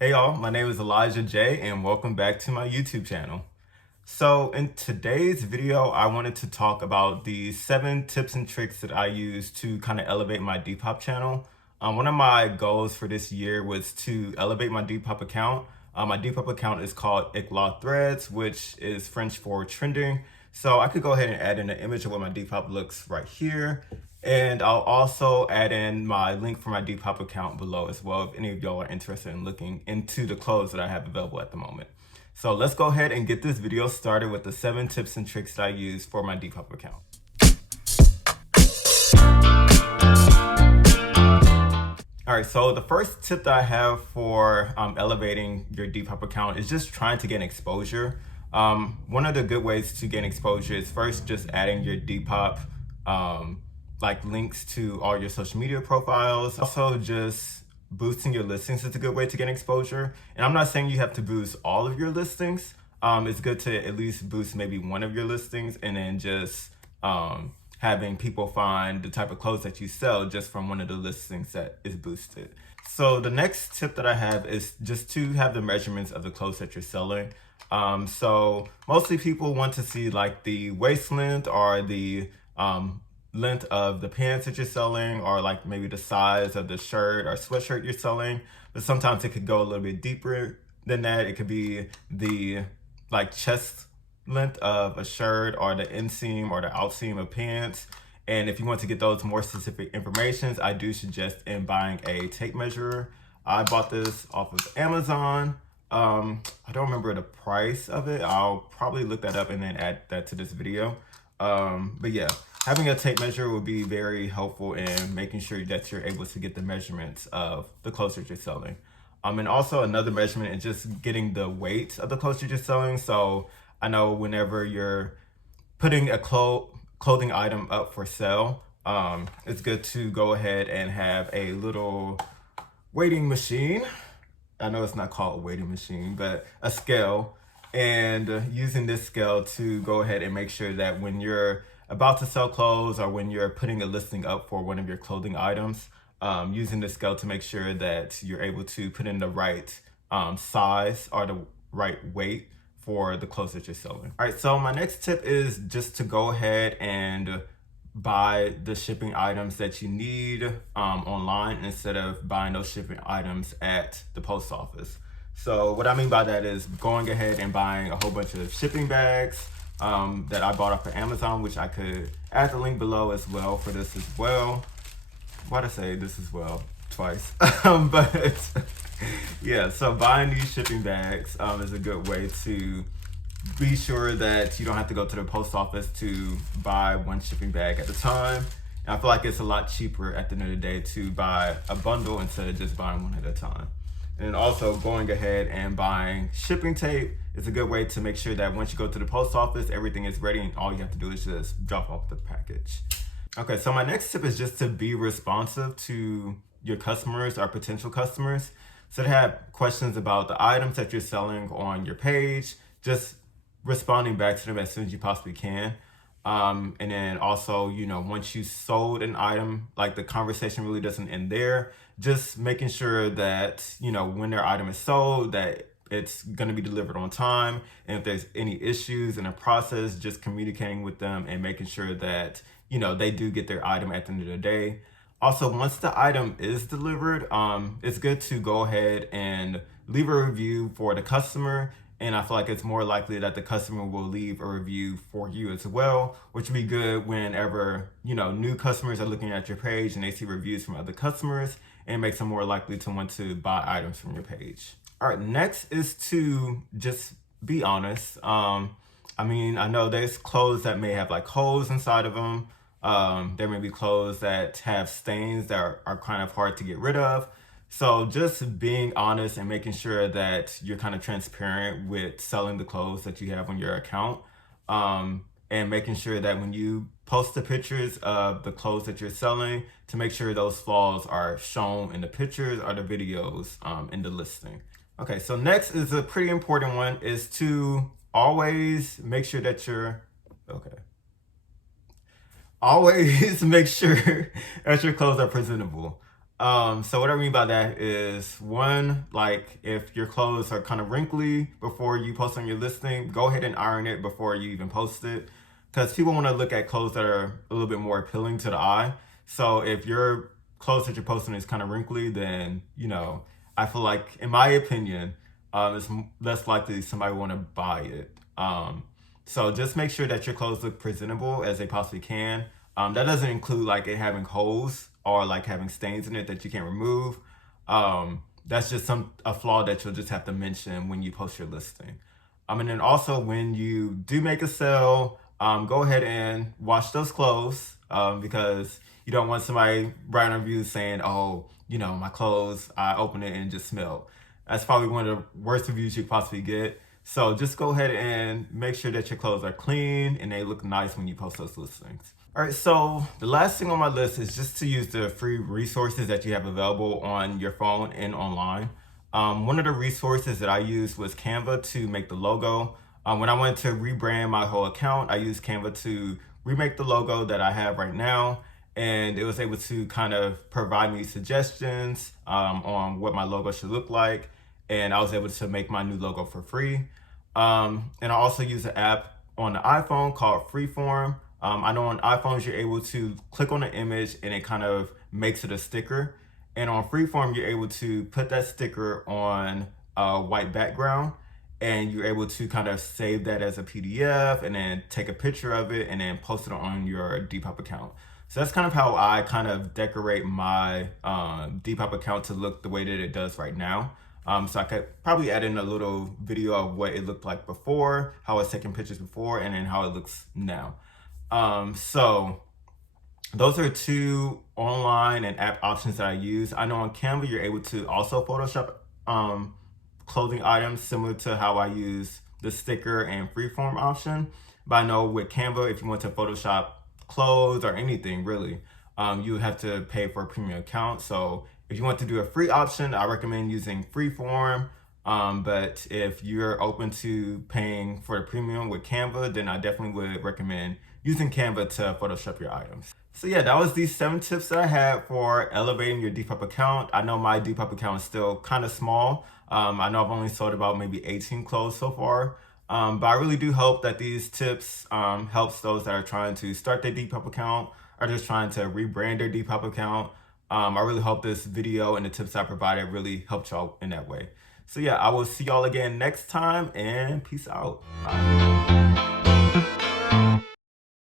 Hey y'all, my name is Elijah J and welcome back to my YouTube channel. So in today's video, I wanted to talk about the 7 tips and tricks that I use to kind of elevate my Depop channel. One of my goals for this year was to elevate my Depop account. My Depop account is called Iclaw Threads, which is French for trending. So I could go ahead and add in an image of what my Depop looks right here. And I'll also add in my link for my Depop account below as well if any of y'all are interested in looking into the clothes that I have available at the moment. So let's go ahead and get this video started with the 7 tips and tricks that I use for my Depop account. All right, so the first tip that I have for elevating your Depop account is just trying to get exposure. One of the good ways to gain exposure is first just adding your Depop like links to all your social media profiles. Also just boosting your listings is a good way to get exposure. And I'm not saying you have to boost all of your listings. It's good to at least boost maybe one of your listings and then just having people find the type of clothes that you sell just from one of the listings that is boosted. So the next tip that I have is just to have the measurements of the clothes that you're selling. So mostly people want to see like the waist length or the length of the pants that you're selling, or like maybe the size of the shirt or sweatshirt you're selling. But sometimes it could go a little bit deeper than that. It could be the like chest length of a shirt or the inseam or the outseam of pants. And if you want to get those more specific informations, I do suggest in buying a tape measure. I bought this off of Amazon. I don't remember the price of it. I'll probably look that up and then add that to this video. But yeah, having a tape measure will be very helpful in making sure that you're able to get the measurements of the clothes that you're selling. And also another measurement is just getting the weight of the clothes you're just selling. So I know whenever you're putting a clothing item up for sale, it's good to go ahead and have a little weighting machine. I know it's not called a weighting machine, but a scale. And using this scale to go ahead and make sure that when you're about to sell clothes or when you're putting a listing up for one of your clothing items, using the scale to make sure that you're able to put in the right size or the right weight for the clothes that you're selling. All right, so my next tip is just to go ahead and buy the shipping items that you need online instead of buying those shipping items at the post office. So what I mean by that is going ahead and buying a whole bunch of shipping bags that I bought off of Amazon, which I could add the link below as well for this as well. Why'd I say this as well twice? But yeah, so buying these shipping bags is a good way to be sure that you don't have to go to the post office to buy one shipping bag at a time. And I feel like it's a lot cheaper at the end of the day to buy a bundle instead of just buying one at a time. And also going ahead and buying shipping tape is a good way to make sure that once you go to the post office, everything is ready and all you have to do is just drop off the package. Okay, so my next tip is just to be responsive to your customers or potential customers. So to have questions about the items that you're selling on your page, just responding back to them as soon as you possibly can. And then also, once you sold an item, like the conversation really doesn't end there. Just making sure that, when their item is sold, that it's going to be delivered on time. And if there's any issues in the process, just communicating with them and making sure that, they do get their item at the end of the day. Also, once the item is delivered, it's good to go ahead and leave a review for the customer. And I feel like it's more likely that the customer will leave a review for you as well, which would be good whenever, new customers are looking at your page and they see reviews from other customers, and it makes them more likely to want to buy items from your page. All right, next is to just be honest. I know there's clothes that may have like holes inside of them. There may be clothes that have stains that are kind of hard to get rid of. So just being honest and making sure that you're kind of transparent with selling the clothes that you have on your account, and making sure that when you post the pictures of the clothes that you're selling, to make sure those flaws are shown in the pictures or the videos in the listing. Okay, so next is a pretty important one, is to always make sure that always make sure that your clothes are presentable. So what I mean by that is one, like if your clothes are kind of wrinkly before you post on your listing, go ahead and iron it before you even post it. Because people want to look at clothes that are a little bit more appealing to the eye. So if your clothes that you're posting is kind of wrinkly, then, I feel like, in my opinion, it's less likely somebody want to buy it. So just make sure that your clothes look presentable as they possibly can. That doesn't include like it having holes or like having stains in it that you can't remove. That's just a flaw that you'll just have to mention when you post your listing. And then also when you do make a sale, go ahead and wash those clothes because you don't want somebody writing reviews saying, "Oh, my clothes, I opened it and it just smelled." That's probably one of the worst reviews you could possibly get. So just go ahead and make sure that your clothes are clean and they look nice when you post those listings. All right, so the last thing on my list is just to use the free resources that you have available on your phone and online. One of the resources that I used was Canva to make the logo. When I wanted to rebrand my whole account, I used Canva to remake the logo that I have right now. And it was able to kind of provide me suggestions on what my logo should look like. And I was able to make my new logo for free. And I also use an app on the iPhone called Freeform. I know on iPhones you're able to click on the image and it kind of makes it a sticker. And on Freeform you're able to put that sticker on a white background and you're able to kind of save that as a PDF and then take a picture of it and then post it on your Depop account. So that's kind of how I kind of decorate my Depop account to look the way that it does right now. So I could probably add in a little video of what it looked like before, how I was taking pictures before, and then how it looks now. So those are two online and app options that I use. I know on Canva, you're able to also Photoshop clothing items similar to how I use the sticker and freeform option. But I know with Canva, if you want to Photoshop clothes or anything really, you would have to pay for a premium account. So if you want to do a free option, I recommend using Freeform. But if you're open to paying for the premium with Canva, then I definitely would recommend using Canva to Photoshop your items. So yeah, that was these 7 tips that I had for elevating your Depop account. I know my Depop account is still kind of small. I know I've only sold about maybe 18 clothes so far. But I really do hope that these tips helps those that are trying to start their Depop account or just trying to rebrand their Depop account. I really hope this video and the tips I provided really helped y'all in that way. So yeah, I will see y'all again next time and peace out. Bye.